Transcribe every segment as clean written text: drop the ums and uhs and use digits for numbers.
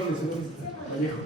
Vallejo.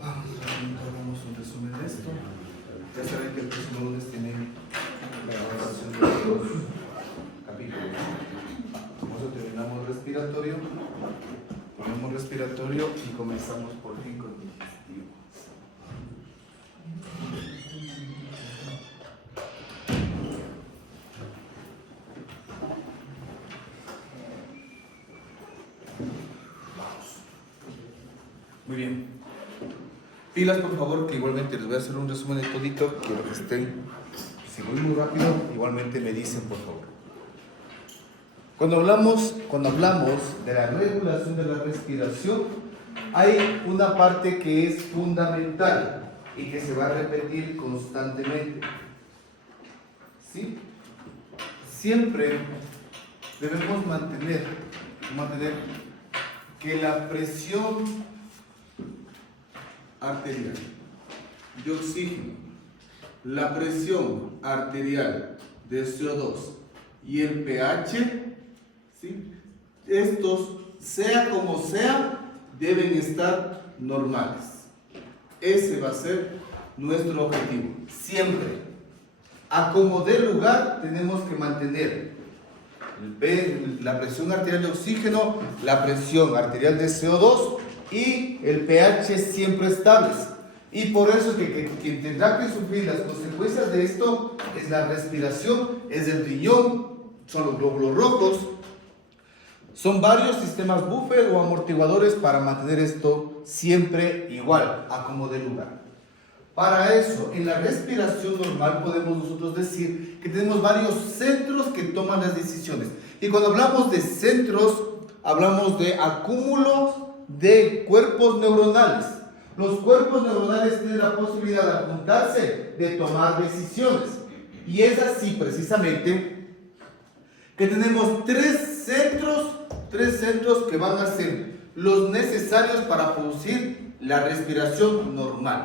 Hagamos un resumen de esto. Ya saben que el próximo lunes tienen la elaboración de los dos capítulos. Nosotros terminamos respiratorio, ponemos respiratorio y comenzamos por fin con digestivo. Muy bien. Pilas, por favor, que igualmente les voy a hacer un resumen de todito. Quiero que estén, si voy muy rápido, igualmente me dicen, por favor. Cuando hablamos de la regulación de la respiración, hay una parte que es fundamental y que se va a repetir constantemente. ¿Sí? Siempre debemos mantener que la presión arterial de oxígeno, la presión arterial de CO2 y el pH, ¿sí? Estos, sea como sea, deben estar normales. Ese va a ser nuestro objetivo. Siempre, a como dé lugar, tenemos que mantener la presión arterial de oxígeno, la presión arterial de CO2 y el pH siempre estables. Y por eso que quien tendrá que sufrir las consecuencias de esto es la respiración, es el riñón, son los glóbulos rojos. Son varios sistemas buffer o amortiguadores para mantener esto siempre igual, a como dé lugar. Para eso, en la respiración normal podemos nosotros decir que tenemos varios centros que toman las decisiones. Y cuando hablamos de centros, hablamos de acúmulos de cuerpos neuronales. Los cuerpos neuronales tienen la posibilidad de juntarse, de tomar decisiones. Y es así precisamente que tenemos tres centros que van a ser los necesarios para producir la respiración normal.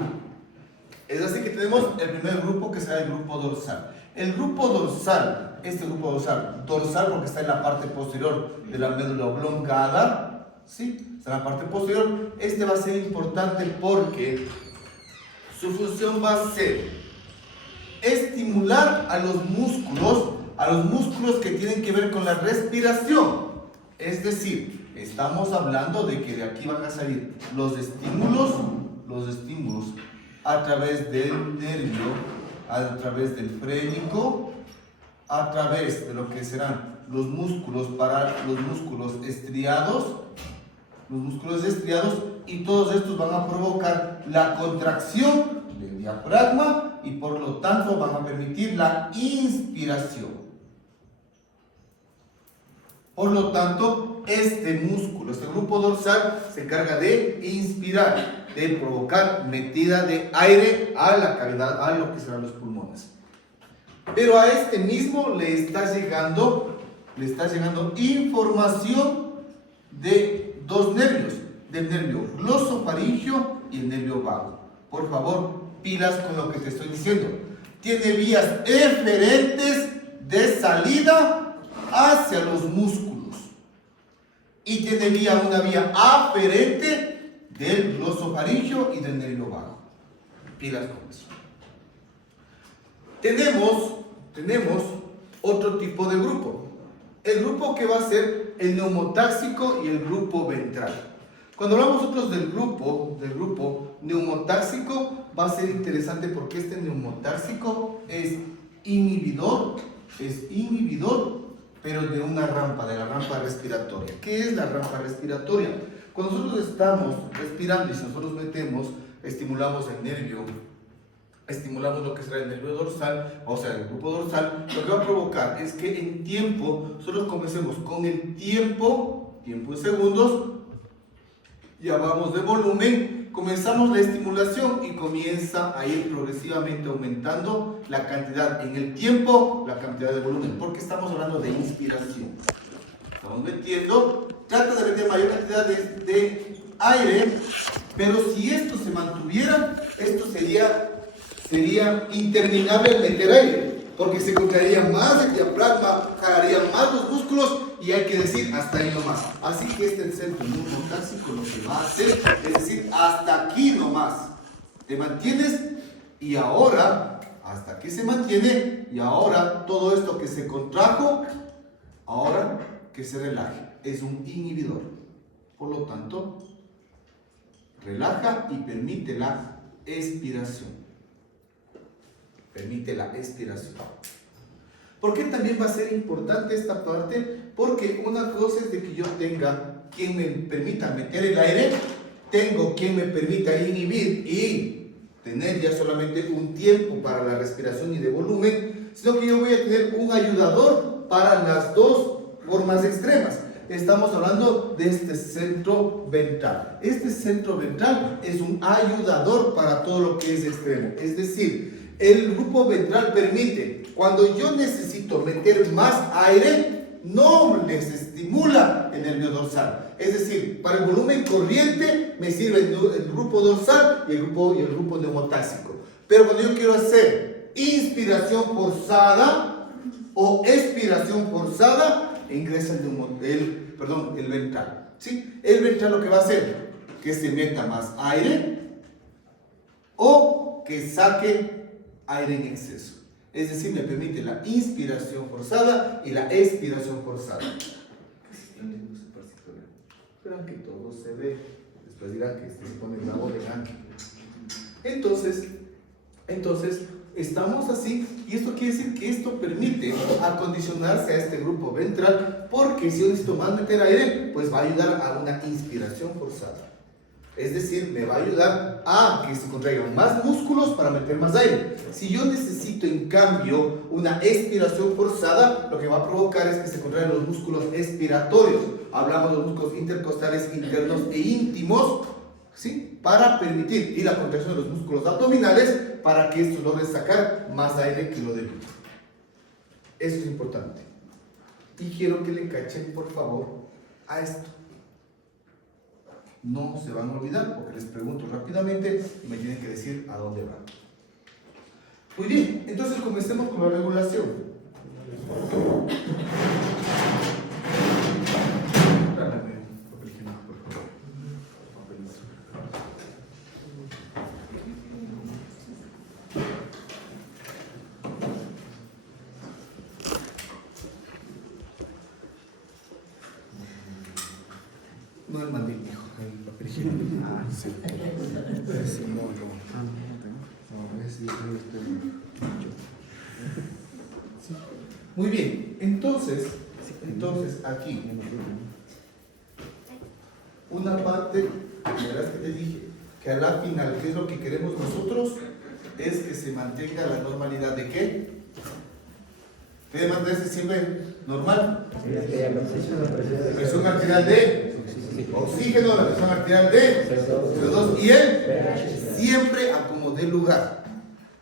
Es así que tenemos el primer grupo, que será el grupo dorsal. El grupo dorsal, este grupo dorsal porque está en la parte posterior de la médula oblongada, ¿sí? Está en la parte posterior. Este va a ser importante porque su función va a ser estimular a los músculos que tienen que ver con la respiración. Es decir, estamos hablando de que de aquí van a salir los estímulos a través del nervio, a través del frénico, a través de lo que serán los músculos estriados, y todos estos van a provocar la contracción del diafragma y por lo tanto van a permitir la inspiración. Por lo tanto, este grupo dorsal se encarga de inspirar, de provocar metida de aire a la cavidad, a lo que serán los pulmones. Pero a este mismo le está llegando información de dos nervios, del nervio glosofaringeo y el nervio vago. Por favor, pilas con lo que te estoy diciendo. Tiene vías eferentes de salida hacia los músculos y tiene una vía aferente del glosofaringeo y del nervio vago. Pilas con eso. tenemos otro tipo de grupo. El grupo que va a ser el neumotáxico y el grupo ventral. Cuando hablamos nosotros del grupo neumotáxico, va a ser interesante porque este neumotáxico es inhibidor, pero de una rampa, de la rampa respiratoria. ¿Qué es la rampa respiratoria? Cuando nosotros estamos respirando y si nosotros estimulamos el nervio, estimulamos lo que será el nervio dorsal, o sea, el grupo dorsal, lo que va a provocar es que en tiempo, nosotros comencemos con el tiempo en segundos, ya vamos de volumen, comenzamos la estimulación y comienza a ir progresivamente aumentando la cantidad en el tiempo, la cantidad de volumen, porque estamos hablando de inspiración. Estamos metiendo, trata de meter mayor cantidad de aire, pero si esto se mantuviera, esto sería interminable el meter aire, porque se contraería más el diafragma, jalaría más los músculos y hay que decir hasta ahí nomás. Así que este centro neumotáxico lo que va a hacer es decir hasta aquí nomás. Te mantienes y ahora, hasta aquí se mantiene y ahora todo esto que se contrajo, ahora que se relaje. Es un inhibidor. Por lo tanto, relaja y permite la expiración. Permite la expiración. ¿Por qué también va a ser importante esta parte? Porque una cosa es de que yo tenga quien me permita meter el aire, tengo quien me permita inhibir y tener ya solamente un tiempo para la respiración y de volumen, sino que yo voy a tener un ayudador para las dos formas extremas. Estamos hablando de este centro ventral. Este centro ventral es un ayudador para todo lo que es extremo. Es decir, el grupo ventral permite, cuando yo necesito meter más aire, no les estimula el nervio dorsal. Es decir, para el volumen corriente me sirve el grupo dorsal y el grupo neumotáxico. Pero cuando yo quiero hacer inspiración forzada o expiración forzada, ingresa el ventral. ¿Sí? El ventral lo que va a hacer que se meta más aire o que saque aire en exceso. Es decir, me permite la inspiración forzada y la expiración forzada. Esperan que todo se ve. Después dirán que se pone bravo de gana. Entonces, estamos así, y esto quiere decir que esto permite acondicionarse a este grupo ventral, porque si yo necesito más meter aire, pues va a ayudar a una inspiración forzada. Es decir, me va a ayudar a que se contraigan más músculos para meter más aire. Si yo necesito, en cambio, una expiración forzada, lo que va a provocar es que se contraigan los músculos expiratorios. Hablamos de los músculos intercostales internos e íntimos, ¿sí? Para permitir y la contracción de los músculos abdominales para que estos logren sacar más aire que lo de glúteo. Eso es importante. Y quiero que le cachen, por favor, a esto. No se van a olvidar porque les pregunto rápidamente y me tienen que decir a dónde van. Muy bien, entonces comencemos con la regulación. No el mandil, hijo, el papel higiénico. Ah, sí. Sí, no. Muy bien, entonces aquí, una parte, verás que te dije, que a la final, ¿qué es lo que queremos nosotros? Es que se mantenga la normalidad de ¿qué? ¿Debe mantenerse siempre normal? Presión arterial de oxígeno, la presión arterial de CO2 y el siempre a como dé lugar.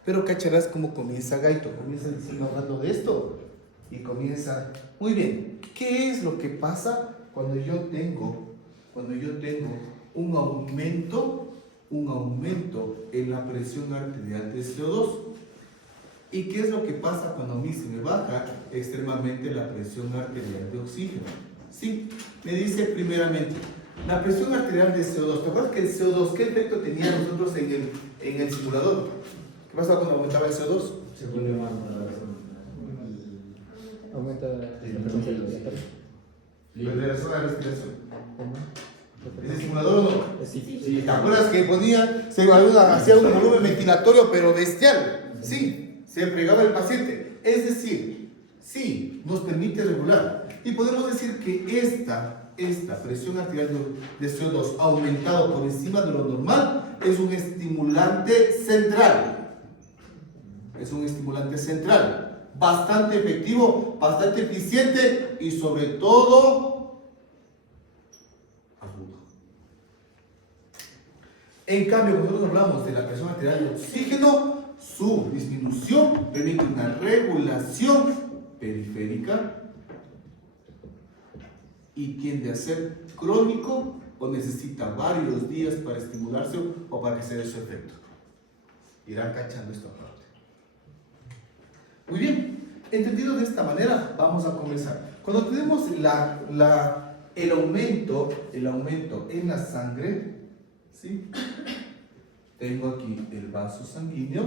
Pero cacharás cómo comienza Gaito, comienza diciendo hablando de esto y comienza, muy bien, ¿qué es lo que pasa cuando yo tengo un aumento en la presión arterial de CO2? ¿Y qué es lo que pasa cuando a mí se me baja extremadamente la presión arterial de oxígeno? Sí, me dice primeramente, la presión arterial de CO2. ¿Te acuerdas que el CO2, qué efecto tenía nosotros en el simulador? ¿Qué pasaba cuando aumentaba el CO2? Se vuelve más Aumenta la frecuencia respiratoria. De la zona de respiración. ¿Cómo? ¿Es estimulador o no? Sí. Sí, ¿te acuerdas que ponía, hacía un volumen ventilatorio pero bestial? Sí, se fregaba el paciente. Es decir, sí, nos permite regular. Y podemos decir que esta presión arterial de CO2 aumentado por encima de lo normal es un estimulante central. Es un estimulante central. Bastante efectivo, bastante eficiente y sobre todo agudo. En cambio, cuando nosotros hablamos de la presión arterial de oxígeno, su disminución permite una regulación periférica y tiende a ser crónico o necesita varios días para estimularse o para que se dé su efecto. Irán cachando esta parte. Muy bien, entendido de esta manera, vamos a comenzar. Cuando tenemos el aumento en la sangre, ¿sí? Tengo aquí el vaso sanguíneo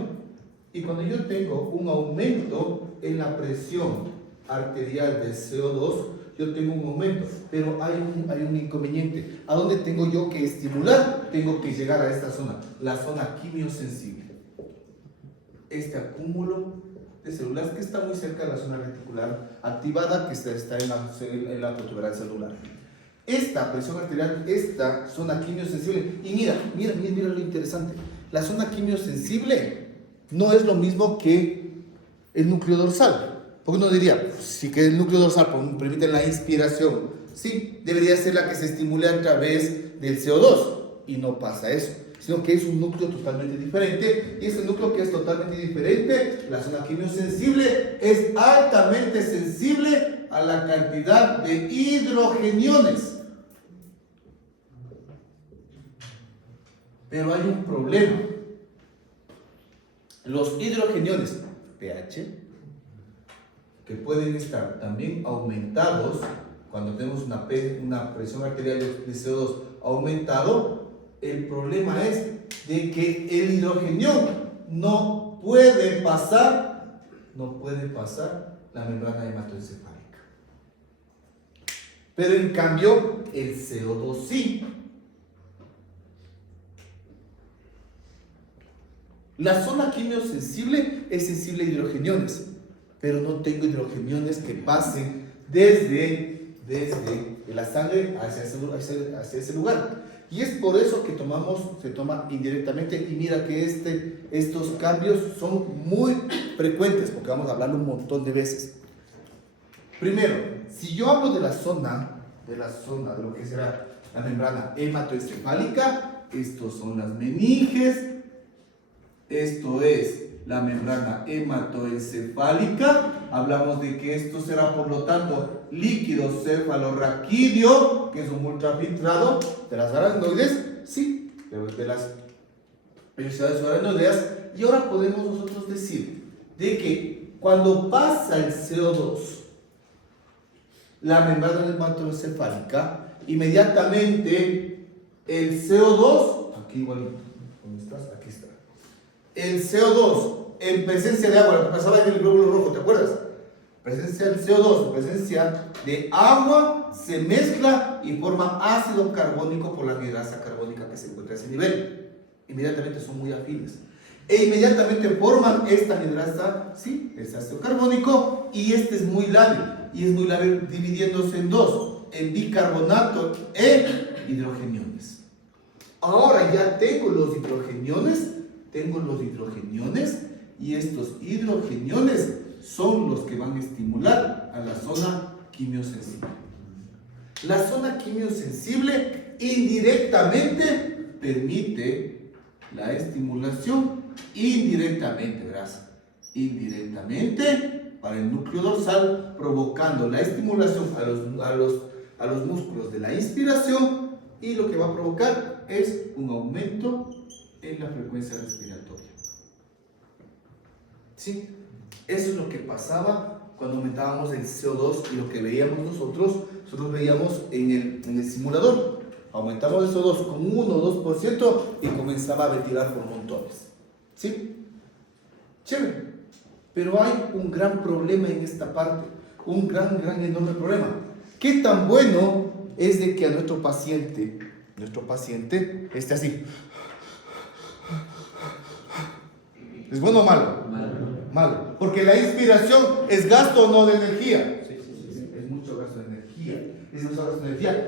y cuando yo tengo un aumento en la presión arterial de CO2, yo tengo un aumento, pero hay un inconveniente. ¿A dónde tengo yo que estimular? Tengo que llegar a esta zona, la zona quimiosensible. Este acúmulo de células que está muy cerca de la zona reticular activada, que está en la protuberancia celular. Esta presión arterial, esta zona quimiosensible, y mira lo interesante, la zona quimiosensible no es lo mismo que el núcleo dorsal. Porque uno diría, sí que el núcleo dorsal permite la inspiración, sí, debería ser la que se estimule a través del CO2, y no pasa eso, sino que es un núcleo totalmente diferente, y ese núcleo que es totalmente diferente, la zona quimiosensible, es altamente sensible a la cantidad de hidrogeniones. Pero hay un problema. Los hidrogeniones pH, que pueden estar también aumentados cuando tenemos una presión arterial de CO2 aumentado, el problema es de que el hidrogenión no puede pasar la membrana hematoencefálica. Pero en cambio, el CO2 sí. La zona quimiosensible es sensible a hidrogeniones, pero no tengo hidrogeniones que pasen desde la sangre hacia ese lugar. Y es por eso que se toma indirectamente, y mira que estos cambios son muy frecuentes, porque vamos a hablarlo un montón de veces. Primero, si yo hablo de la zona, de lo que será la membrana hematoencefálica, estos son las meninges, esto es la membrana hematoencefálica. Hablamos de que esto será, por lo tanto, líquido cefalorraquídeo, que es un ultrafiltrado de las aracnoides, sí, de las periodicidades aracnoideas. Y ahora podemos nosotros decir de que cuando pasa el CO2, la membrana hematoencefálica, inmediatamente el CO2, aquí igual, ¿dónde estás? Aquí está. El CO2 en presencia de agua, lo que pasaba en el glóbulo rojo, ¿te acuerdas? Presencia del CO2, presencia de agua, se mezcla y forma ácido carbónico por la anhidrasa carbónica que se encuentra a ese nivel. Inmediatamente son muy afines. E inmediatamente forman esta anhidrasa, sí, es ácido carbónico, y este es muy lábil. Y es muy lábil dividiéndose en dos, en bicarbonato e hidrogeniones. Ahora ya tengo los hidrogeniones, y estos hidrogeniones son los que van a estimular a la zona quimiosensible. La zona quimiosensible indirectamente permite la estimulación indirectamente, verás, indirectamente para el núcleo dorsal, provocando la estimulación a los músculos de la inspiración, y lo que va a provocar es un aumento en la frecuencia respiratoria. ¿Sí? Eso es lo que pasaba cuando aumentábamos el CO2, y lo que veíamos nosotros veíamos en el simulador. Aumentamos el CO2 con 1 o 2% y comenzaba a ventilar por montones. ¿Sí? Chévere. Pero hay un gran problema en esta parte, un gran, enorme problema. ¿Qué tan bueno es de que a nuestro paciente esté así? ¿Es bueno o malo? Malo. Porque la inspiración es gasto o no de energía. Es mucho gasto de energía.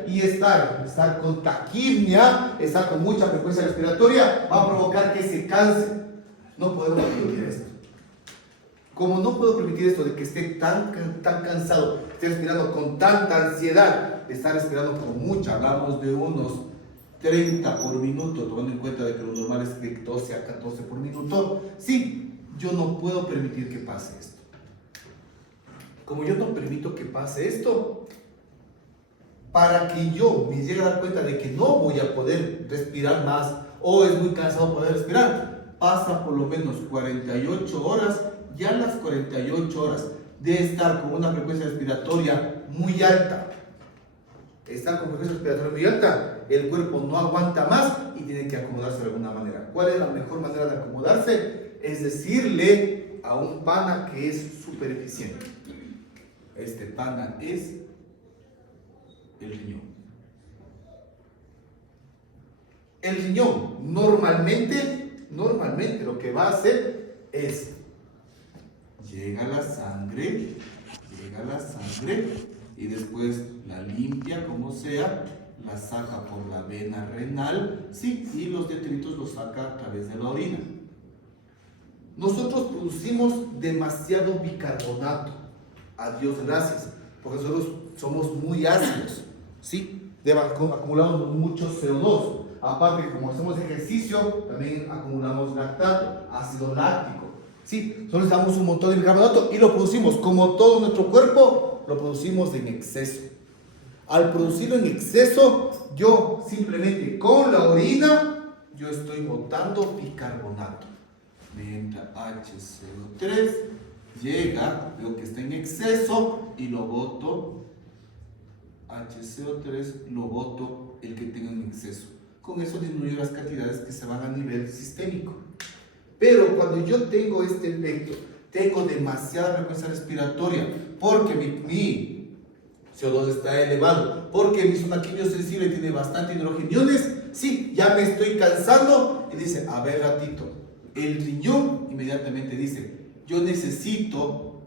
Y estar con taquipnia, estar con mucha frecuencia respiratoria, va a provocar que se canse. No podemos permitir esto. Como no puedo permitir esto de que esté tan cansado, esté respirando con tanta ansiedad, está respirando con mucha, hablamos de unos 30 por minuto, tomando en cuenta de que lo normal es de 12 a 14 por minuto, sí, yo no puedo permitir que pase esto. Como yo no permito que pase esto, para que yo me llegue a dar cuenta de que no voy a poder respirar más, o es muy cansado poder respirar, pasa por lo menos 48 horas, ya las 48 horas de estar con una frecuencia respiratoria muy alta, el cuerpo no aguanta más y tiene que acomodarse de alguna manera. ¿Cuál es la mejor manera de acomodarse? Es decirle a un pana que es súper eficiente. Este pana es el riñón. El riñón normalmente lo que va a hacer es llega la sangre y después la limpia como sea, la saca por la vena renal, sí, y los detritos los saca a través de la orina. Nosotros producimos demasiado bicarbonato, a Dios gracias, porque nosotros somos muy ácidos, sí, acumulamos mucho CO2. Aparte, como hacemos ejercicio, también acumulamos lactato, ácido láctico. Sí, nosotros damos un montón de bicarbonato y lo producimos, como todo nuestro cuerpo, lo producimos en exceso. Al producirlo en exceso, yo simplemente con la orina, yo estoy botando bicarbonato. Me entra HCO3, llega, veo que está en exceso y lo boto. HCO3 lo boto el que tenga en exceso. Con eso disminuyo las cantidades que se van a nivel sistémico. Pero cuando yo tengo este efecto, tengo demasiada frecuencia respiratoria, porque mi CO2 está elevado, porque mi zona quimiosensible tiene bastante hidrogeniones, sí, ya me estoy cansando, y dice, a ver ratito, el riñón inmediatamente dice, yo necesito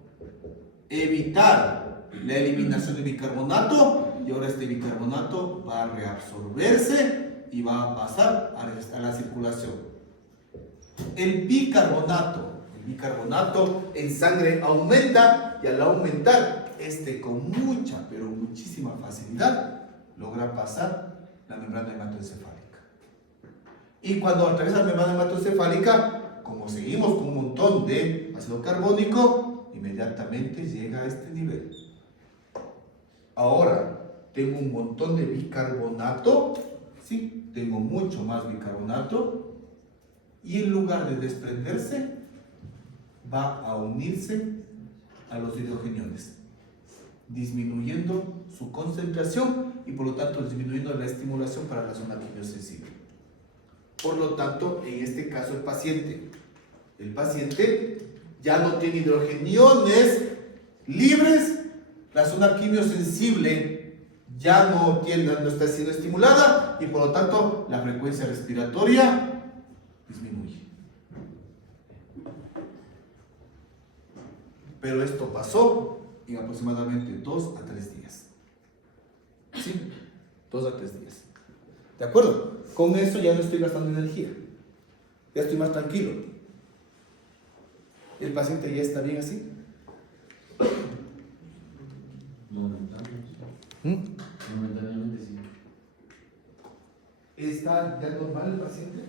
evitar la eliminación de bicarbonato, y ahora este bicarbonato va a reabsorberse y va a pasar a la circulación. El bicarbonato en sangre aumenta, y al aumentar, con mucha, pero muchísima facilidad, logra pasar la membrana hematoencefálica. Y cuando atraviesa la membrana hematoencefálica, como seguimos con un montón de ácido carbónico, inmediatamente llega a este nivel. Ahora, tengo un montón de bicarbonato, sí, tengo mucho más bicarbonato, y en lugar de desprenderse, va a unirse a los hidrogeniones, disminuyendo su concentración y por lo tanto disminuyendo la estimulación para la zona quimiosensible. Por lo tanto, en este caso el paciente ya no tiene hidrogeniones libres, la zona quimiosensible ya no está siendo estimulada y por lo tanto la frecuencia respiratoria disminuye. Pero esto pasó en aproximadamente 2 a 3 días. ¿Sí? 2 a 3 días. ¿De acuerdo? Con eso ya no estoy gastando energía. Ya estoy más tranquilo. ¿El paciente ya está bien así? Momentáneamente sí. ¿Está ya normal el paciente?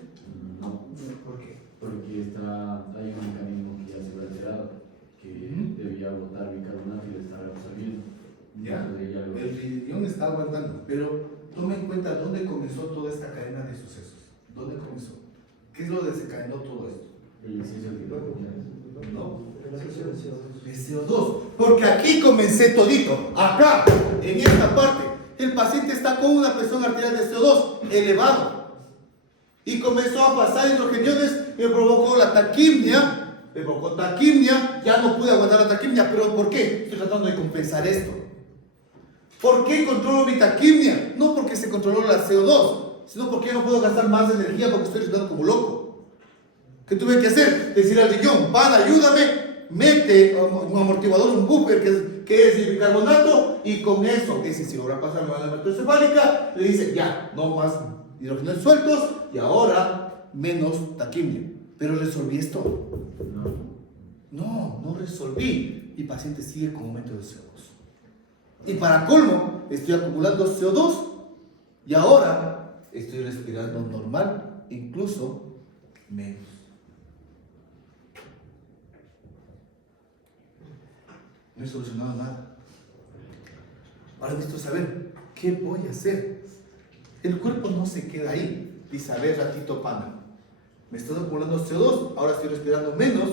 No. ¿Por qué? Porque hay un mecanismo que ya se ve alterado, que debía botar bicarbonato y lo está absorbiendo. Ya, Entonces, el riñón está aguantando, pero tome en cuenta dónde comenzó toda esta cadena de sucesos. ¿Dónde comenzó? ¿Qué es lo que desencadenó todo esto? el exceso de No, el CO2. Porque aquí comencé todito. Acá, en esta parte, el paciente está con una presión arterial de CO2 elevado. Y comenzó a pasar hidrogeniones y me provocó la taquipnia. me provocó taquimia, ya no pude aguantar la taquimia. ¿Pero por qué? Estoy tratando de compensar esto. ¿Por qué controlo mi taquimia? No porque se controló la CO2, sino porque ya no puedo gastar más energía porque estoy respirando como loco. ¿Qué tuve que hacer? Decir al riñón, pan, ayúdame, mete un amortiguador, un buffer que es el bicarbonato, y con eso, ese si logra pasar la hematoencefálica, le dice, ya, no más hidrógenos sueltos, y ahora menos taquimia. Pero resolví esto. No resolví. Mi paciente sigue con aumento de CO2. Y para colmo, estoy acumulando CO2 y ahora estoy respirando normal, incluso menos. No he solucionado nada. Ahora necesito saber qué voy a hacer. El cuerpo no se queda ahí. Dice, a ver, ratito, pana. Me estoy acumulando CO2, ahora estoy respirando menos.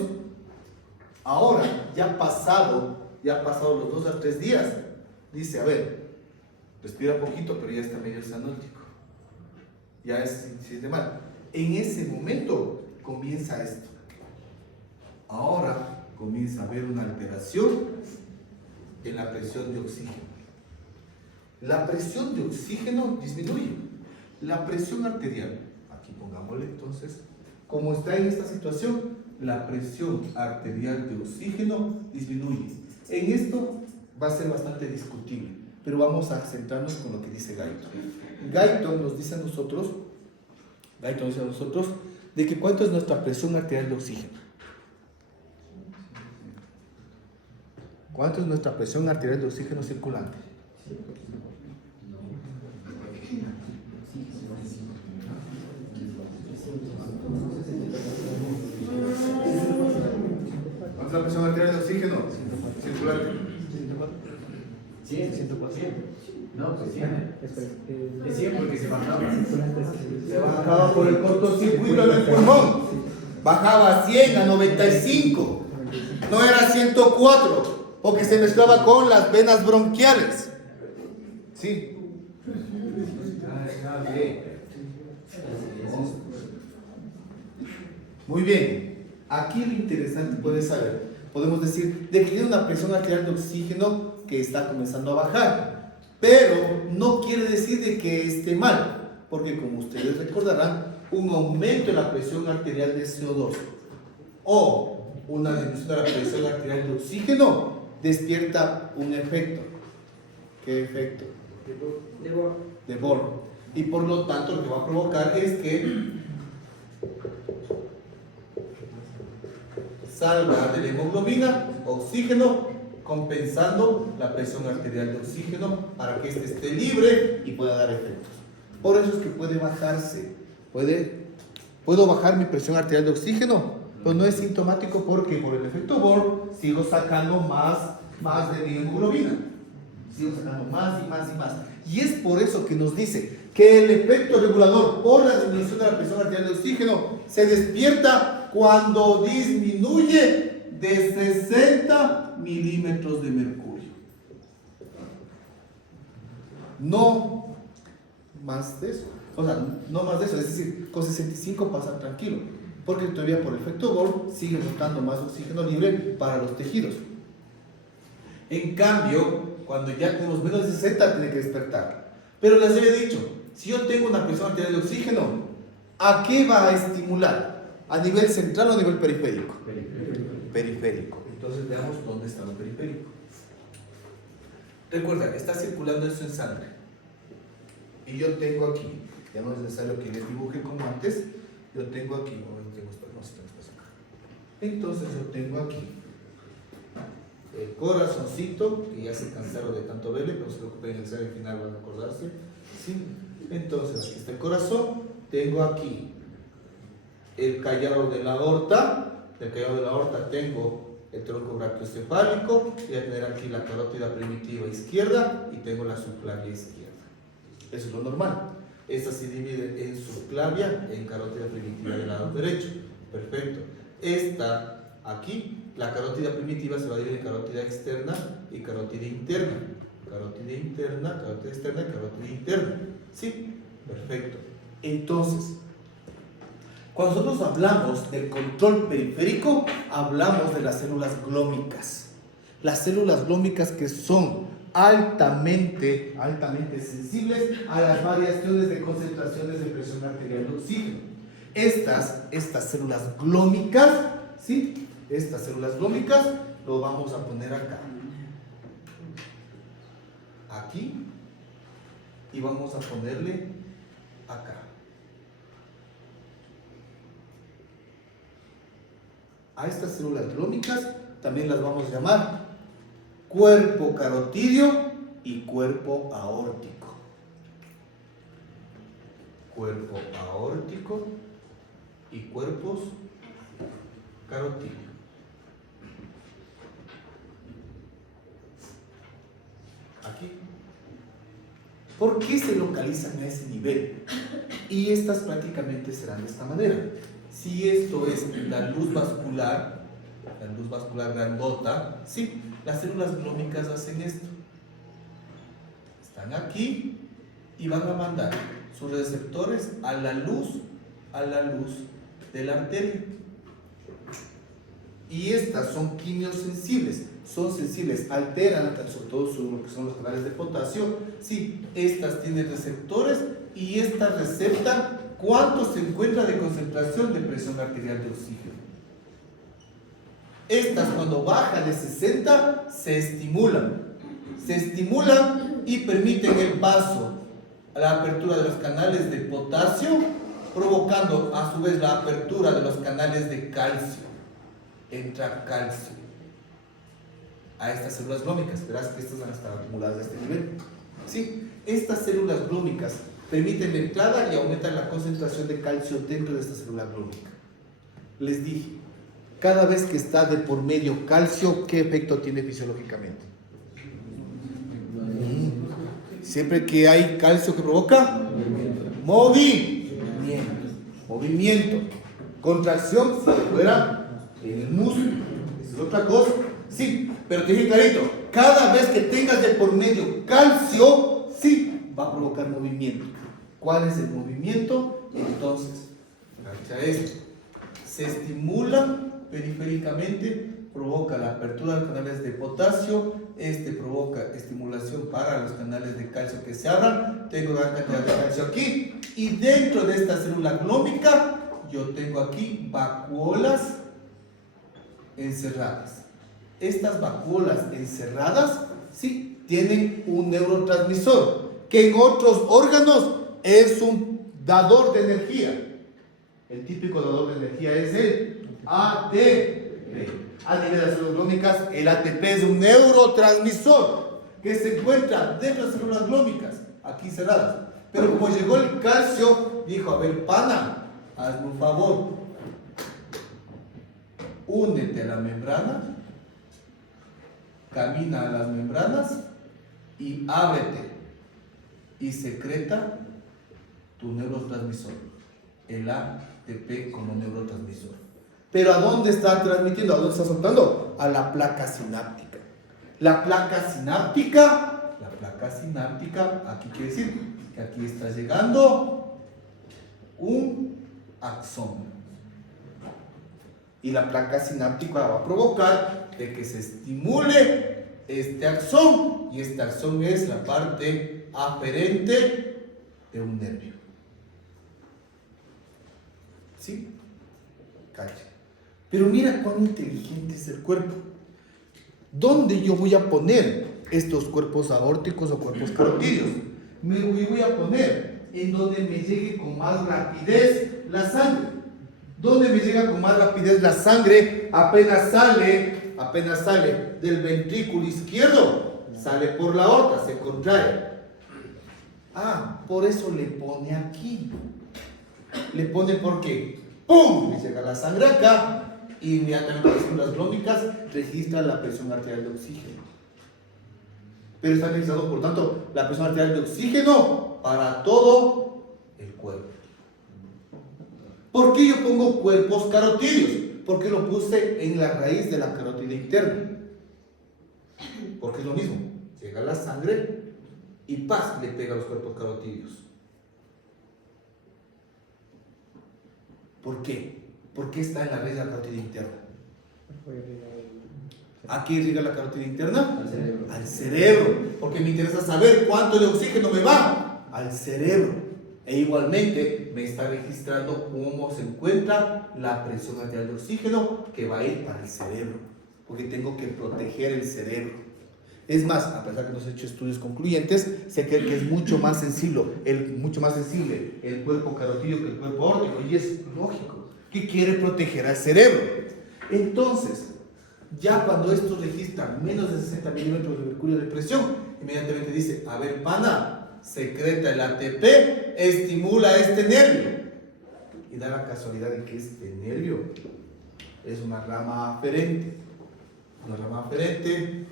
Ahora, ya ha pasado los 2 a 3 días. Dice, a ver, respira poquito, pero ya está medio sanótico. Ya se siente mal. En ese momento comienza esto. Ahora comienza a haber una alteración en la presión de oxígeno. La presión de oxígeno disminuye. La presión arterial, aquí pongámosle entonces, como está en esta situación, la presión arterial de oxígeno disminuye. En esto va a ser bastante discutible, pero vamos a centrarnos con lo que dice Guyton. Guyton nos dice a nosotros de que cuánto es nuestra presión arterial de oxígeno. ¿Cuánto es nuestra presión arterial de oxígeno circulante? ¿Cuánto es la presión arterial de oxígeno circulante? 100, 104. No, pues 100. Es 100 porque se bajaba. Se bajaba por el cortocircuito del pulmón. Bajaba a 100, a 95. No era 104, porque se mezclaba con las venas bronquiales. Sí. Muy bien. Aquí lo interesante puede saber. Podemos decir de que tiene una presión arterial de oxígeno que está comenzando a bajar, pero no quiere decir de que esté mal, porque como ustedes recordarán, un aumento en la presión arterial de CO2 o una disminución de la presión arterial de oxígeno despierta un efecto. ¿Qué efecto? De Bohr. Y por lo tanto lo que va a provocar es que salga de la hemoglobina oxígeno, compensando la presión arterial de oxígeno para que éste esté libre y pueda dar efectos. Por eso es que puede bajarse. Puedo bajar mi presión arterial de oxígeno, pero no es sintomático porque por el efecto Bohr sigo sacando más de mi hemoglobina. Sigo sacando más y más y más. Y es por eso que nos dice que el efecto regulador por la disminución de la presión arterial de oxígeno se despierta cuando disminuye de 60 milímetros de mercurio. No más de eso. O sea, no más de eso. Es decir, con 65 pasa tranquilo. Porque todavía por el efecto Bohr sigue botando más oxígeno libre para los tejidos. En cambio, cuando ya tenemos menos de 60 tiene que despertar. Pero les había dicho, si yo tengo una presión arterial de oxígeno, ¿a qué va a estimular? ¿A nivel central o a nivel periférico? Periférico. Entonces veamos dónde está lo periférico. Recuerda, está circulando esto en sangre. Y yo tengo aquí, ya no es necesario que les dibuje como antes, yo tengo aquí, entonces yo tengo aquí el corazoncito, que ya se cansaron de tanto verle, pero se preocupen, en el examen final van a acordarse. ¿Sí? Entonces aquí está el corazón, tengo aquí el callado de la aorta, del callado de la aorta tengo el tronco brachiocefálico, voy a tener aquí la carótida primitiva izquierda y tengo la subclavia izquierda. Eso es lo normal. Esta se divide en subclavia, en carótida primitiva del lado derecho. Perfecto. Esta aquí, la carótida primitiva se va a dividir en carótida externa y carótida interna. Carótida interna, carótida externa y carótida interna. ¿Sí? Perfecto. Entonces, Cuando nosotros hablamos del control periférico, hablamos de las células glómicas. Las células glómicas que son altamente sensibles a las variaciones de concentraciones de presión arterial de oxígeno. Estas células glómicas, ¿sí? Estas células glómicas lo vamos a poner acá. Aquí. Y vamos a ponerle acá. A estas células glómicas también las vamos a llamar cuerpo carotídeo y cuerpo aórtico. Cuerpo aórtico y cuerpos carotídeos. Aquí. ¿Por qué se localizan a ese nivel? Y estas prácticamente serán de esta manera. Si esto es la luz vascular grandota, sí, las células glómicas hacen esto. Están aquí y van a mandar sus receptores a la luz de la arteria. Y estas son quimiosensibles, son sensibles, alteran sobre todo lo que son los canales de potasio. Sí, estas tienen receptores y estas receptan cuánto se encuentra de concentración de presión arterial de oxígeno. Estas cuando bajan de 60 se estimulan y permiten el paso a la apertura de los canales de potasio, provocando a su vez la apertura de los canales de calcio. Entra calcio a estas células glómicas. Verás que estas van a estar acumuladas a este nivel. Sí, estas células glómicas permiten la entrada y aumentan la concentración de calcio dentro de esta célula glómica. Les dije, cada vez que está de por medio calcio, ¿qué efecto tiene fisiológicamente? Siempre que hay calcio, ¿qué provoca? Movimiento. Contracción, si fuera en el músculo. Esa es otra cosa. Sí, pero te dije clarito, cada vez que tengas de por medio calcio, sí, va a provocar movimiento. ¿Cuál es el movimiento? Entonces, cacha esto. Se estimula periféricamente, provoca la apertura de los canales de potasio, provoca estimulación para los canales de calcio que se abran. Tengo gran cantidad de calcio aquí, y dentro de esta célula glómica yo tengo aquí vacuolas encerradas. Estas vacuolas encerradas, sí, tienen un neurotransmisor que en otros órganos es un dador de energía. El típico dador de energía es el ATP. A nivel de las células glómicas, el ATP es un neurotransmisor que se encuentra dentro de las células glómicas, aquí cerradas. Pero como llegó el calcio, dijo, a ver, pana, hazme un favor, únete a la membrana, camina a las membranas y ábrete y secreta tu neurotransmisor, el ATP como neurotransmisor. Pero ¿a dónde está transmitiendo? ¿A dónde está soltando? A la placa sináptica. La placa sináptica, aquí quiere decir que aquí está llegando un axón. Y la placa sináptica va a provocar de que se estimule este axón, y este axón es la parte aferente de un nervio. ¿Sí? Cacha. Pero mira cuán inteligente es el cuerpo. ¿Dónde yo voy a poner estos cuerpos aórticos o cuerpos carotídeos? Me voy a poner en donde me llegue con más rapidez la sangre. ¿Dónde me llega con más rapidez la sangre? Apenas sale del ventrículo izquierdo, sale por la aorta, se contrae. Por eso le pone aquí. Le pone porque ¡pum! Le llega la sangre acá. Inmediatamente las células glómicas registran la presión arterial de oxígeno. Pero está registrado, por tanto, la presión arterial de oxígeno para todo el cuerpo. ¿Por qué yo pongo cuerpos carotídeos? Porque lo puse en la raíz de la carótida interna. Porque es lo mismo. Llega la sangre y ¡paz! Le pega a los cuerpos carotídeos. ¿Por qué? ¿Por qué está en la red de la carótida interna? ¿A qué irriga la carótida interna? Al cerebro. Al cerebro, porque me interesa saber cuánto de oxígeno me va al cerebro. E igualmente me está registrando cómo se encuentra la presión arterial de oxígeno que va a ir para el cerebro, porque tengo que proteger el cerebro. Es más, a pesar que no se han hecho estudios concluyentes, sé que es mucho más sensible el cuerpo carotídeo que el cuerpo aórtico, y es lógico que quiere proteger al cerebro. Entonces, ya cuando esto registra menos de 60 milímetros de mercurio de presión, inmediatamente dice, a ver, pana, secreta el ATP, estimula este nervio. Y da la casualidad de que este nervio es una rama aferente. Una rama aferente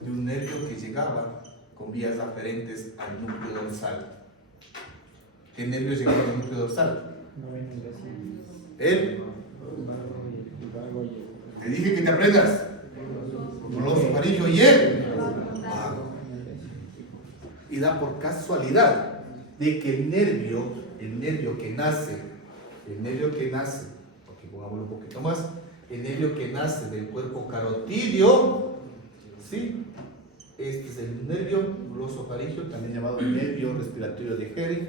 de un nervio que llegaba con vías aferentes al núcleo dorsal. ¿Qué nervio llegaba al núcleo dorsal? El te dije que te aprendas. Glóso faríngeo y el vago. Y da por casualidad de que el nervio que nace, porque pongámoslo un poquito más, el nervio que nace del cuerpo carotídeo, ¿sí? Este es el nervio glosofaríngeo, también llamado nervio respiratorio de Hering,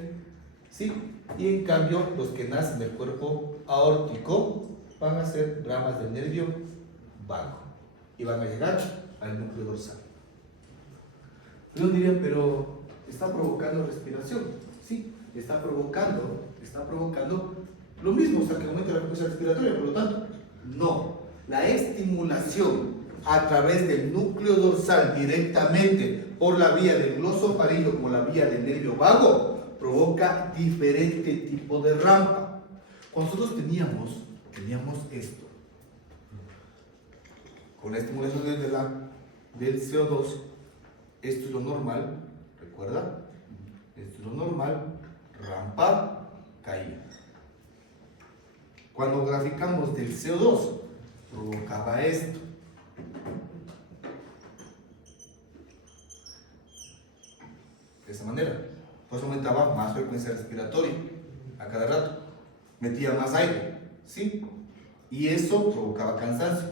¿sí? Y en cambio, los que nacen del cuerpo aórtico van a ser ramas del nervio vago y van a llegar al núcleo dorsal. Ustedes dirían, pero está provocando respiración. Sí, está provocando lo mismo, o sea, que aumenta la frecuencia respiratoria, por lo tanto, no. La estimulación a través del núcleo dorsal directamente por la vía del glosofaríngeo como la vía del nervio vago provoca diferente tipo de rampa. Cuando nosotros teníamos esto, con la estimulación del CO2, esto es lo normal, ¿recuerda? Esto es lo normal, rampa, caída. Cuando graficamos del CO2, provocaba esto. De esa manera. Pues aumentaba más frecuencia respiratoria a cada rato. Metía más aire, ¿sí? Y eso provocaba cansancio.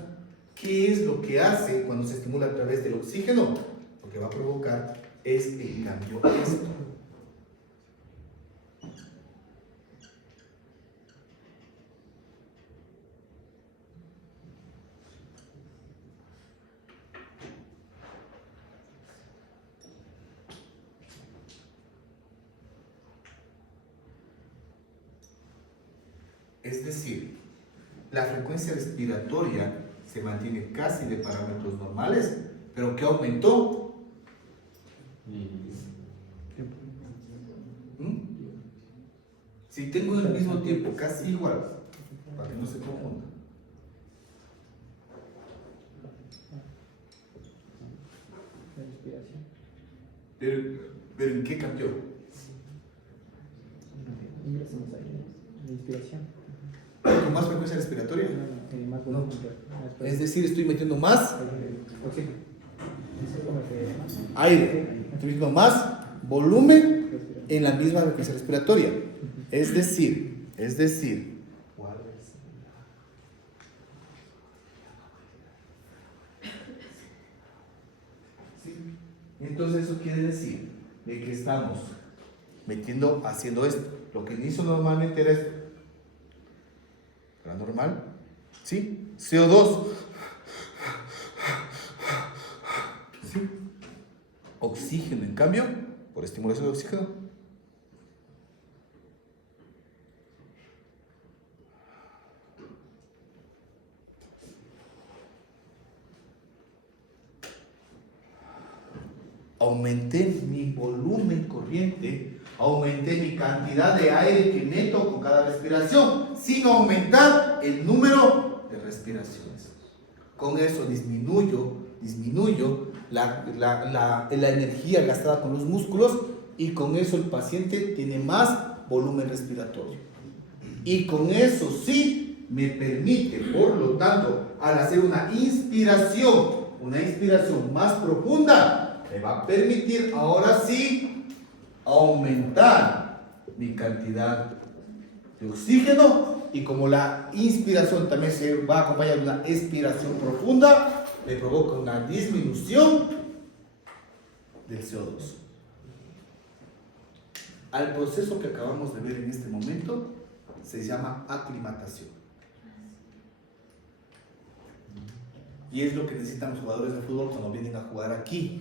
¿Qué es lo que hace cuando se estimula a través del oxígeno? Lo que va a provocar es el cambio esto. Es decir, la frecuencia respiratoria se mantiene casi de parámetros normales, pero ¿qué aumentó? Si tengo el mismo tiempo, casi igual, para que no se confunda. Pero ¿en qué cambió? ¿Con más frecuencia respiratoria? No. Es decir, estoy metiendo más aire, estoy metiendo más volumen en la misma frecuencia respiratoria. Es decir, ¿sí? Entonces eso quiere decir de que estamos haciendo esto. Lo que hizo normalmente era esto. ¿Era normal? ¿Sí? CO2. ¿Sí? Oxígeno, en cambio, por estimulación de oxígeno. Aumenté mi volumen corriente, aumenté mi cantidad de aire que meto con cada respiración, sin aumentar el número de respiraciones. Con eso disminuyo la energía gastada con los músculos y con eso el paciente tiene más volumen respiratorio. Y con eso sí me permite, por lo tanto, al hacer una inspiración más profunda, me va a permitir ahora sí aumentar mi cantidad de oxígeno, y como la inspiración también se va a acompañar de una expiración profunda, le provoca una disminución del CO2. Al proceso que acabamos de ver en este momento se llama aclimatación. Y es lo que necesitan los jugadores de fútbol cuando vienen a jugar aquí.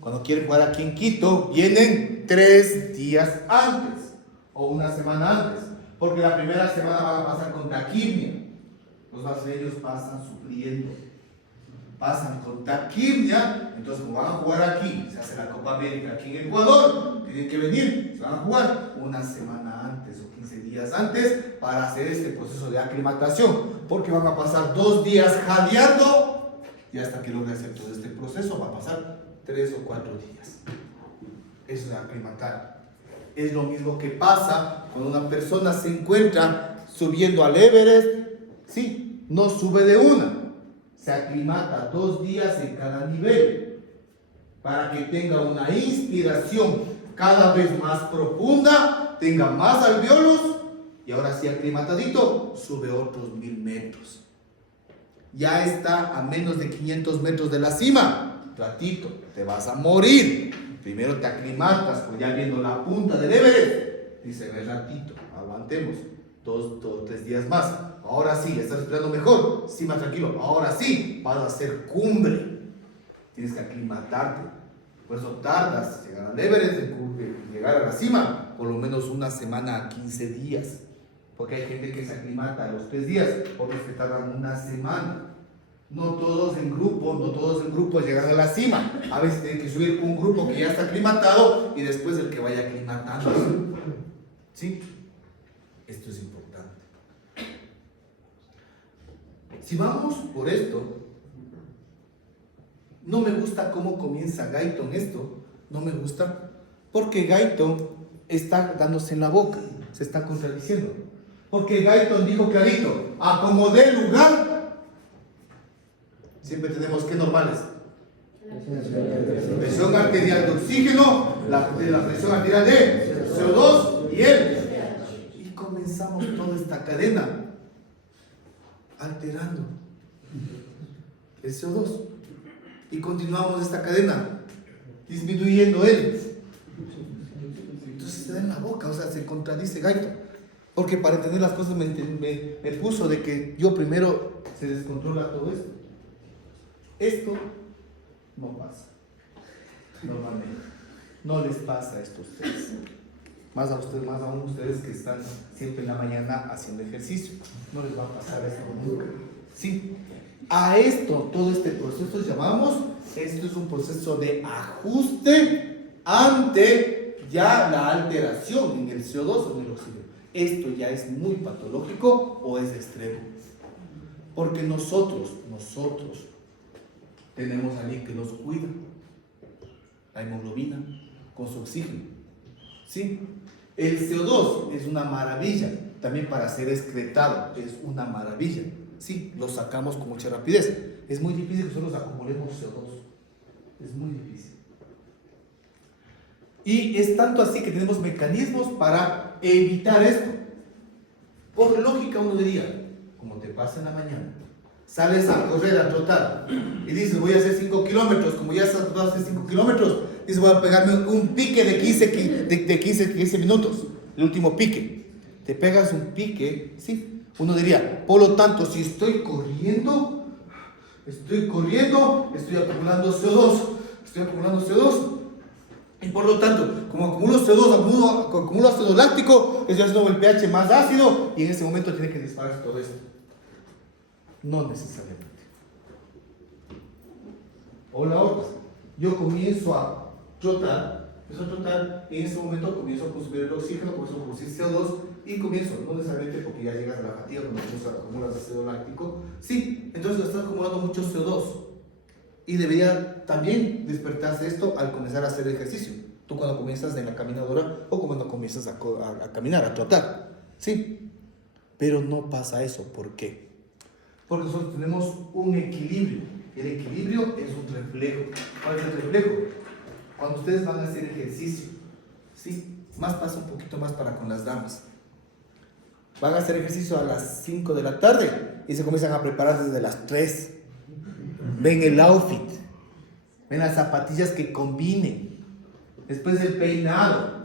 Cuando quieren jugar aquí en Quito, vienen 3 días antes o una semana antes, porque la primera semana van a pasar con taquimia. Los brasileños pasan sufriendo, pasan con taquimia. Entonces, como van a jugar aquí, se hace la Copa América aquí en Ecuador, tienen que venir, se van a jugar una semana antes o 15 días antes para hacer este proceso de aclimatación, porque van a pasar 2 días jadeando y hasta que logren hacer todo este proceso va a pasar 3 o 4 días. Eso es aclimatar. Es lo mismo que pasa cuando una persona se encuentra subiendo al Everest. Sí, no sube de una, se aclimata 2 días en cada nivel para que tenga una inspiración cada vez más profunda, tenga más alvéolos y ahora sí aclimatadito sube otros 1000 metros. Ya está a menos de 500 metros de la cima. Ratito, te vas a morir. Primero te aclimatas, pues ya viendo la punta del Everest. Dice, ve ratito, aguantemos 2 o 3 días más. Ahora sí, ya estás respirando mejor. Sí, más tranquilo. Ahora sí, vas a hacer cumbre. Tienes que aclimatarte. Por eso tardas en llegar al Everest, en llegar a la cima, por lo menos una semana a 15 días. Porque hay gente que se aclimata a los 3 días, otros que tardan una semana. No todos en grupo llegan a la cima. A veces tienen que subir un grupo que ya está aclimatado y después el que vaya aclimatando. ¿Sí? Esto es importante. Si vamos por esto, no me gusta cómo comienza Guyton esto. No me gusta porque Guyton está dándose en la boca, se está contradiciendo. Porque Guyton dijo clarito, acomodé lugar. Siempre tenemos que normales. Presión arterial de oxígeno, la presión arterial de CO2 y el. Y comenzamos toda esta cadena alterando el CO2. Y continuamos esta cadena disminuyendo él. Entonces se da en la boca, o sea, se contradice Guyton. Porque para entender las cosas me puso de que yo primero se descontrola todo esto. Esto no pasa. Normalmente. No les pasa a esto a ustedes. Más aún ustedes que están siempre en la mañana haciendo ejercicio. No les va a pasar esto nunca. Sí. A esto, todo este proceso esto es un proceso de ajuste ante ya la alteración en el CO2 o en el oxígeno. Esto ya es muy patológico o es extremo. Porque nosotros tenemos a alguien que nos cuida, la hemoglobina, con su oxígeno. ¿Sí? El CO2 es una maravilla, también para ser excretado, es una maravilla. Sí, lo sacamos con mucha rapidez. Es muy difícil que nosotros acumulemos CO2. Es muy difícil. Y es tanto así que tenemos mecanismos para evitar esto. Por lógica uno diría, como te pasa en la mañana, sales a correr, a trotar, y dices, voy a hacer 5 kilómetros, como ya vas a hacer 5 kilómetros, dices, voy a pegarme un pique de 15 minutos, el último pique. Te pegas un pique, sí. Uno diría, por lo tanto, si estoy corriendo, estoy acumulando CO2, y por lo tanto, como acumulo CO2, acumulo ácido láctico, estoy haciendo el pH más ácido, y en ese momento tiene que dispararse todo esto. No necesariamente. O la otra, yo comienzo a trotar, y en ese momento comienzo a consumir el oxígeno, comienzo a producir CO2, y comienzo, no necesariamente porque ya llegas a la fatiga cuando acumulas ácido láctico, sí, entonces estás acumulando mucho CO2, y debería también despertarse esto al comenzar a hacer ejercicio, tú cuando comienzas en la caminadora, o cuando comienzas a caminar, a trotar, sí, pero no pasa eso, ¿por qué? Porque nosotros tenemos un equilibrio. El equilibrio es un reflejo. ¿Cuál es el reflejo? Cuando ustedes van a hacer ejercicio, ¿sí? Más pasa un poquito más para con las damas. van a hacer ejercicio a las 5 de la tarde y se comienzan a preparar desde las 3. Ven el outfit, ven las zapatillas que combinen, después el peinado,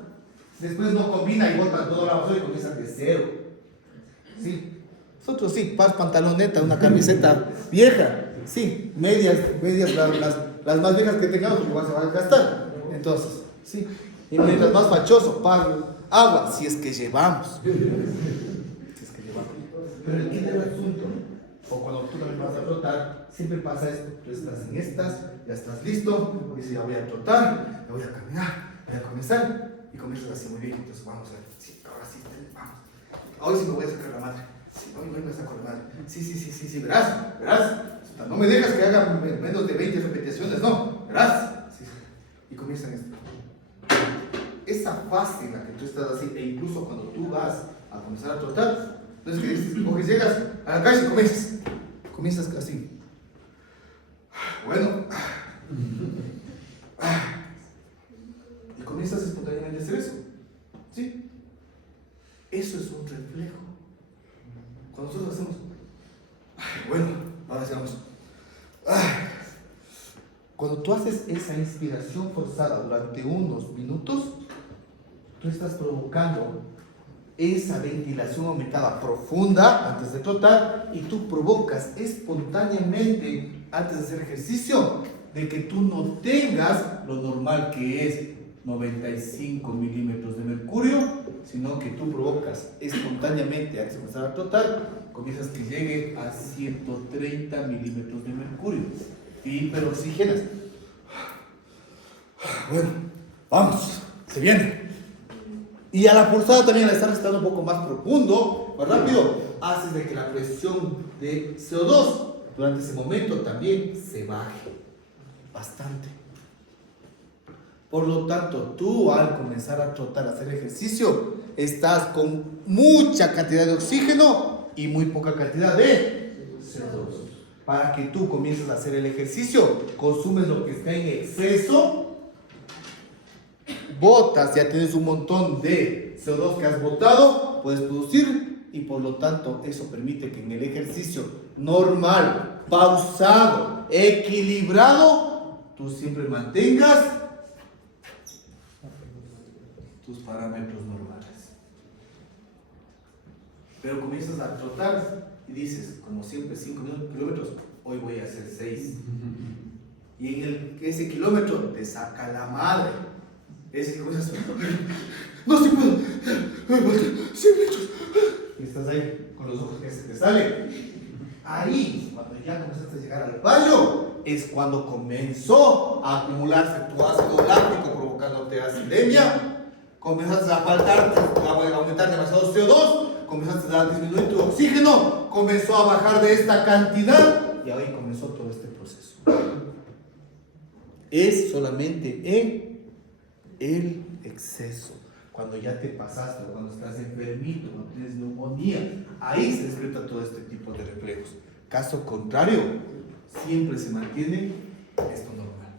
después no combina y botan toda la basura y comienzan de cero. ¿Sí? Nosotros sí, pantaloneta, una camiseta vieja, sí, medias las más viejas que tengamos porque se van a gastar. Entonces, sí, y mientras más fachoso, agua, si es que llevamos. Pero el quid del asunto, o cuando tú también vas a trotar, siempre pasa esto. Tú estás en estas, ya estás listo, dices ya voy a trotar, ya voy a caminar, voy a comenzar, y comienzas así muy bien. Entonces vamos a ver, sí, ahora sí, vamos. Hoy sí me voy a sacar la madre. Sí, hoy me saco la madre. Sí, verás. No me dejas que haga menos de 20 repeticiones, no, verás. Sí. Y comienzan esto. Esa fase en la que tú estás así, e incluso cuando tú vas a comenzar a trotar, entonces que dices, o que llegas a la calle y comienzas así. Bueno, y comienzas espontáneamente a hacer eso, ¿sí? Eso es un reflejo. Cuando nosotros hacemos, bueno, ahora hacemos, cuando tú haces esa inspiración forzada durante unos minutos, tú estás provocando esa ventilación aumentada profunda antes de trotar y tú provocas espontáneamente antes de hacer ejercicio de que tú no tengas lo normal que es 95 milímetros de mercurio, sino que tú provocas espontáneamente antes de comenzar a trotar, comienzas que llegue a 130 milímetros de mercurio y pero oxigenas. Bueno, vamos, se viene. Y a la pulsada también, al estar estando un poco más profundo, más rápido, haces de que la presión de CO2 durante ese momento también se baje bastante. Por lo tanto, tú al comenzar a trotar, a hacer ejercicio, estás con mucha cantidad de oxígeno y muy poca cantidad de CO2. Para que tú comiences a hacer el ejercicio, consumes lo que está en exceso, botas, ya tienes un montón de CO2 que has botado, puedes producir y por lo tanto eso permite que en el ejercicio normal, pausado, equilibrado, tú siempre mantengas tus parámetros normales. Pero comienzas a trotar y dices, como siempre, 5 kilómetros, hoy voy a hacer 6. Y en ese kilómetro te saca la madre. Ese comienzas a no se puedo, 100 metros. Y estás ahí con los ojos que se te salen. Ahí, cuando ya comenzaste a llegar al fallo, es cuando comenzó a acumularse tu ácido láctico provocándote acidemia. Comenzaste a faltar, a aumentar demasiado CO2, comenzaste a disminuir tu oxígeno, comenzó a bajar de esta cantidad y ahí comenzó todo este proceso. Es solamente en el exceso. Cuando ya te pasaste, cuando estás enfermito, cuando tienes neumonía, ahí se despierta todo este tipo de reflejos. Caso contrario, siempre se mantiene esto normal.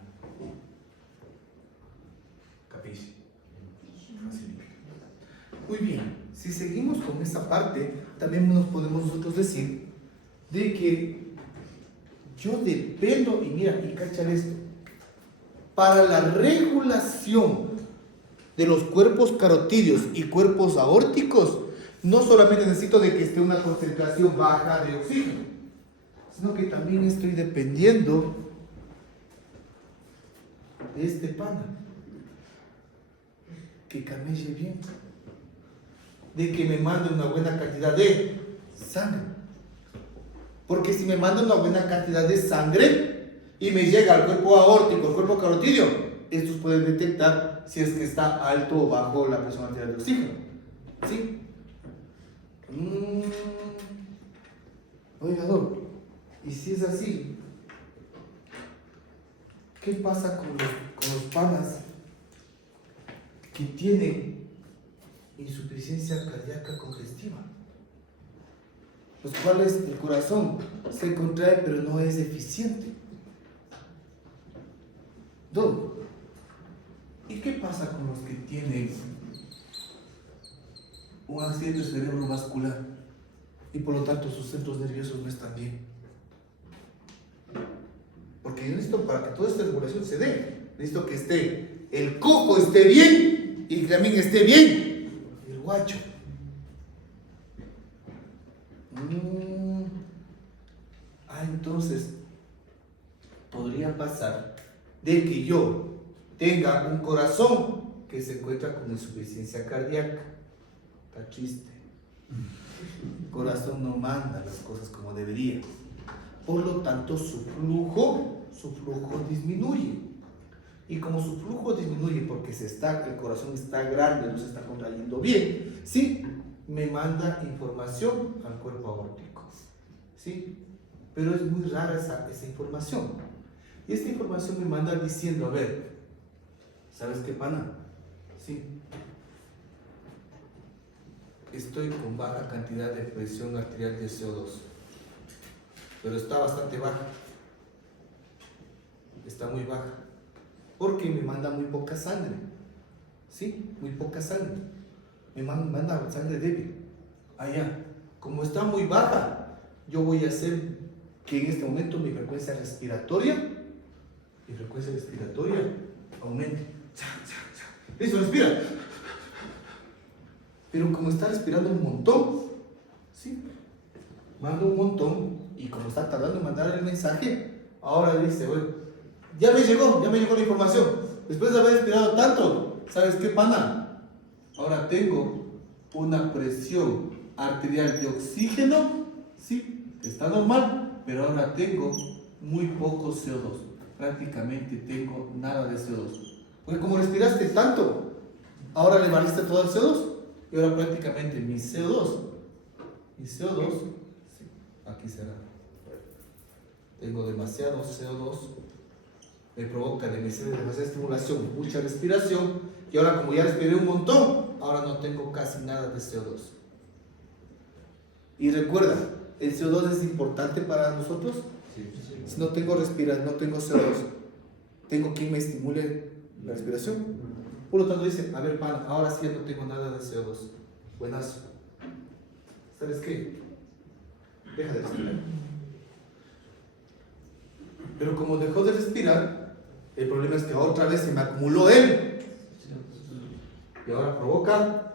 ¿Capisci? Muy bien, si seguimos con esta parte, también nos podemos nosotros decir de que yo dependo, y mira, y cachar esto, para la regulación de los cuerpos carotídeos y cuerpos aórticos, no solamente necesito de que esté una concentración baja de oxígeno, sino que también estoy dependiendo de este pana, que camelle bien, de que me mande una buena cantidad de sangre. Porque si me manda una buena cantidad de sangre y me llega al cuerpo aórtico, al cuerpo carotídeo, estos pueden detectar si es que está alto o bajo la presión arterial de oxígeno. ¿Sí? Oiga, Doc, y si es así, ¿qué pasa con los panas que tienen insuficiencia cardíaca congestiva? Los cuales el corazón se contrae pero no es eficiente. Doc, ¿y qué pasa con los que tienen un accidente cerebrovascular y por lo tanto sus centros nerviosos no están bien. Porque yo necesito, para que toda esta regulación se dé, necesito que esté el coco esté bien y que también esté bien el guacho. Entonces podría pasar de que yo tenga un corazón que se encuentra con insuficiencia cardíaca. Está triste. El corazón no manda las cosas como debería. Por lo tanto, su flujo disminuye. Y como su flujo disminuye porque el corazón está grande, no se está contrayendo bien, ¿sí? Me manda información al cuerpo aórtico, ¿sí? Pero es muy rara esa información. Y esta información me manda diciendo, a ver, ¿sabes qué, pana? Sí. Estoy con baja cantidad de presión arterial de CO2, pero está bastante baja. Está muy baja. Porque me manda muy poca sangre. ¿Sí? Muy poca sangre. Me manda sangre débil. Allá. Como está muy baja, yo voy a hacer que en este momento mi frecuencia respiratoria aumente. Listo, respira. Pero como está respirando un montón, ¿sí? Manda un montón y como está tardando en mandar el mensaje, ahora dice, bueno, ya me llegó la información. Después de haber respirado tanto, ¿sabes qué, pana? Ahora tengo una presión arterial de oxígeno, ¿sí? Está normal, pero ahora tengo muy poco CO2. Prácticamente tengo nada de CO2. Porque como respiraste tanto, ahora le barriste todo el CO2 y ahora prácticamente mi CO2, sí, aquí será. Tengo demasiado CO2, me provoca demasiada estimulación, mucha respiración, y ahora como ya respiré un montón, ahora no tengo casi nada de CO2. Y recuerda, ¿el CO2 es importante para nosotros? Sí. Si no tengo no tengo CO2, ¿tengo quien me estimule la respiración? Por lo tanto dice, a ver, pana, ahora sí ya no tengo nada de CO2. Buenazo. ¿Sabes qué? Deja de respirar. Pero como dejó de respirar, el problema es que otra vez se me acumuló él. Y ahora provoca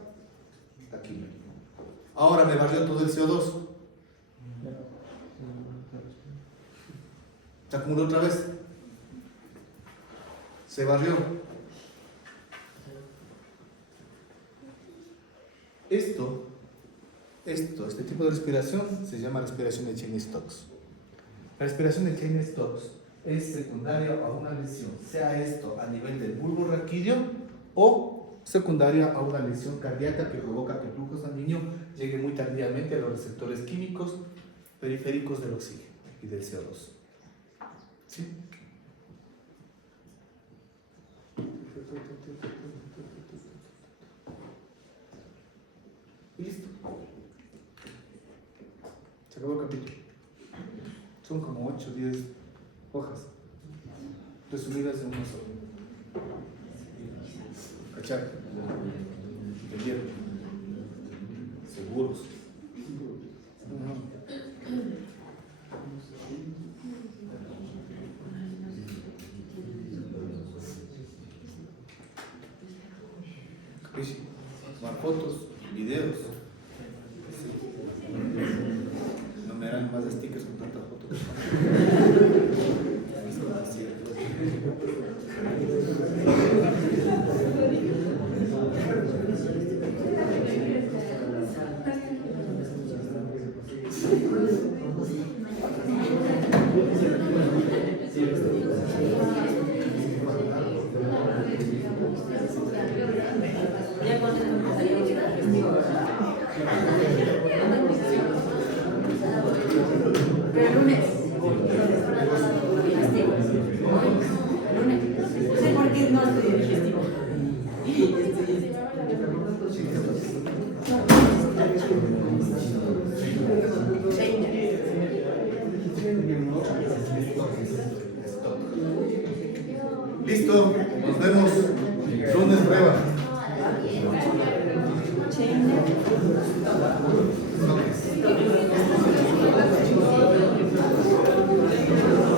aquí. Ahora me barrió todo el CO2. Se acumuló otra vez. Se barrió. Este tipo de respiración se llama respiración de Cheyne-Stokes. La respiración de Cheyne-Stokes es secundaria a una lesión, sea esto a nivel del bulbo raquídeo o secundaria a una lesión cardíaca que provoca que el flujo sanguíneo llegue muy tardíamente a los receptores químicos periféricos del oxígeno y del CO2. ¿Sí? Listo. Se acabó el capítulo. Son como 8 o 10 hojas resumidas en una sola. ¿Cachai? ¿Entendieron? Seguros. ¿Capisci? Tomar fotos, videos. No me harán más stickers con tanta foto que Pero el lunes. No sé por qué no estoy digestivo. Listo, nos vemos lunes prueba. Chain. No es.